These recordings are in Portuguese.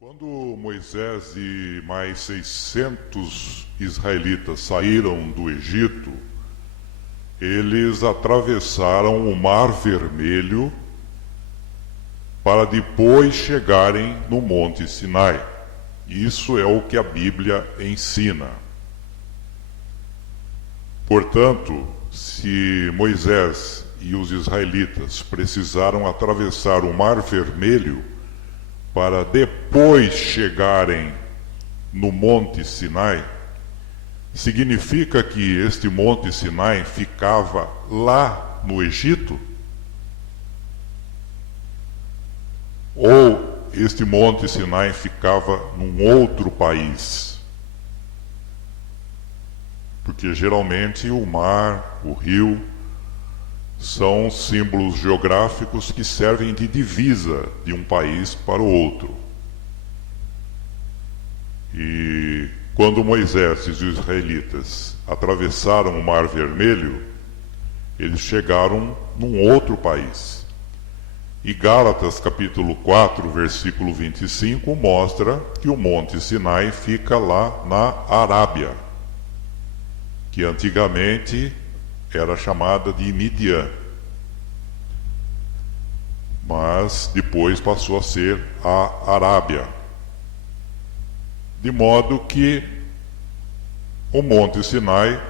Quando Moisés e mais 600 israelitas saíram do Egito, eles atravessaram o Mar Vermelho para depois chegarem no Monte Sinai. Isso é o que a Bíblia ensina. Portanto, se Moisés e os israelitas precisaram atravessar o Mar Vermelho para depois chegarem no Monte Sinai, significa que este Monte Sinai ficava lá no Egito? Ou este Monte Sinai ficava num outro país? Porque geralmente o mar, o rio, são símbolos geográficos que servem de divisa de um país para o outro. E quando Moisés e os israelitas atravessaram o Mar Vermelho, eles chegaram num outro país. E Gálatas capítulo 4, versículo 25, mostra que o Monte Sinai fica lá na Arábia, que antigamente era chamada de Midian, mas depois passou a ser a Arábia. De modo que o Monte Sinai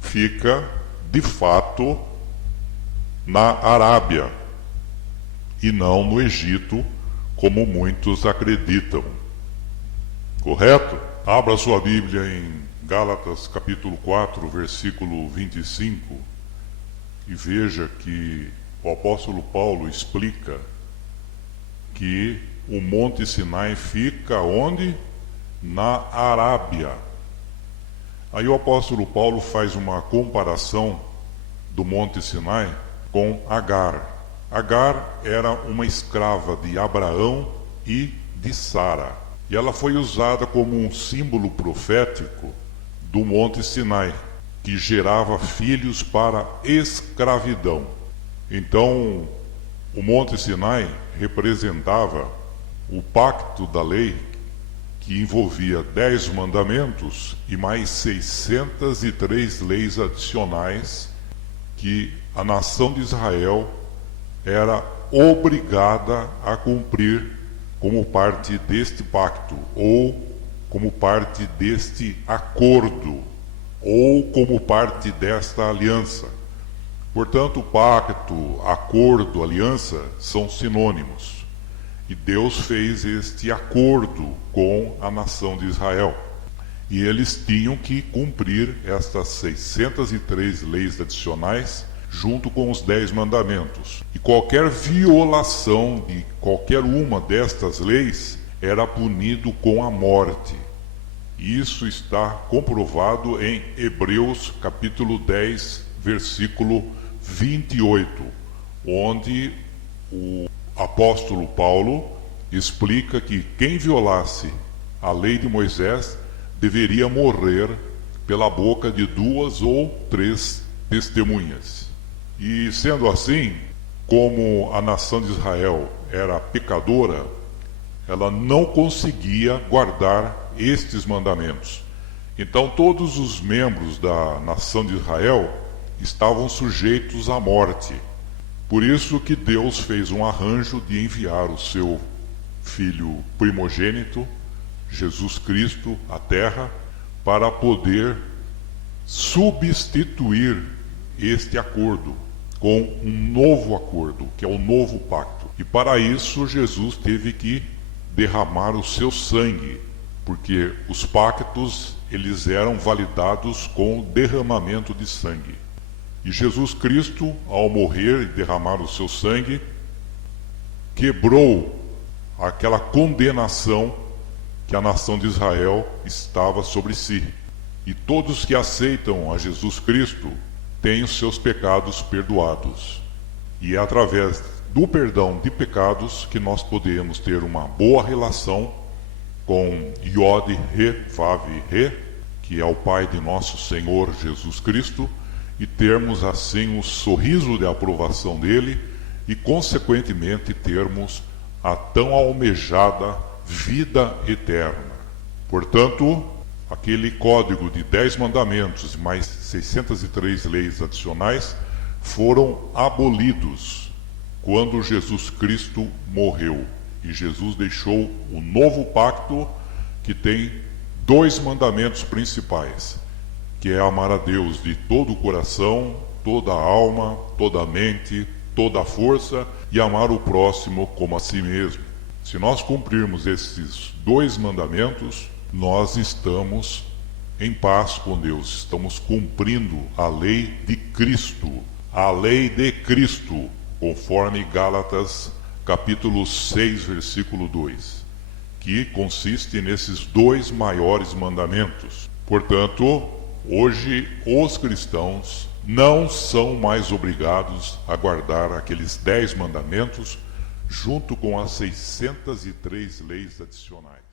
fica, de fato, na Arábia e não no Egito, como muitos acreditam. Correto? Abra sua Bíblia em Gálatas capítulo 4, versículo 25, e veja que o apóstolo Paulo explica que o Monte Sinai fica onde? Na Arábia. Aí o apóstolo Paulo faz uma comparação do Monte Sinai com Agar. Agar era uma escrava de Abraão e de Sara. E ela foi usada como um símbolo profético do Monte Sinai, que gerava filhos para escravidão. Então, o Monte Sinai representava o pacto da lei, que envolvia 10 mandamentos e mais 603 leis adicionais que a nação de Israel era obrigada a cumprir como parte deste pacto, ou como parte deste acordo, ou como parte desta aliança. Portanto, pacto, acordo, aliança são sinônimos. E Deus fez este acordo com a nação de Israel. E eles tinham que cumprir estas 603 leis adicionais junto com os 10 mandamentos. E qualquer violação de qualquer uma destas leis era punido com a morte. Isso está comprovado em Hebreus capítulo 10, versículo 28, onde o apóstolo Paulo explica que quem violasse a lei de Moisés deveria morrer pela boca de 2 ou 3 testemunhas. E sendo assim, como a nação de Israel era pecadora, ela não conseguia guardar estes mandamentos. Então todos os membros da nação de Israel estavam sujeitos à morte. Por isso que Deus fez um arranjo de enviar o seu filho primogênito, Jesus Cristo, à terra, para poder substituir este acordo com um novo acordo, que é o novo pacto. E para isso Jesus teve que derramar o seu sangue, porque os pactos eles eram validados com o derramamento de sangue. E Jesus Cristo, ao morrer e derramar o seu sangue, quebrou aquela condenação que a nação de Israel estava sobre si. E todos que aceitam a Jesus Cristo têm os seus pecados perdoados. E é através do perdão de pecados que nós podemos ter uma boa relação com Yod He Vav He, que é o Pai de nosso Senhor Jesus Cristo, e termos assim o sorriso de aprovação dele e, consequentemente, termos a tão almejada vida eterna. Portanto, aquele código de 10 mandamentos e mais 603 leis adicionais foram abolidos quando Jesus Cristo morreu. E Jesus deixou o novo pacto que tem 2 mandamentos principais, que é amar a Deus de todo o coração, toda a alma, toda a mente, toda a força e amar o próximo como a si mesmo. Se nós cumprirmos esses 2 mandamentos, nós estamos em paz com Deus, estamos cumprindo a lei de Cristo, conforme Gálatas capítulo 6, versículo 2, que consiste nesses 2 maiores mandamentos. Portanto, hoje os cristãos não são mais obrigados a guardar aqueles 10 mandamentos junto com as 603 leis adicionais.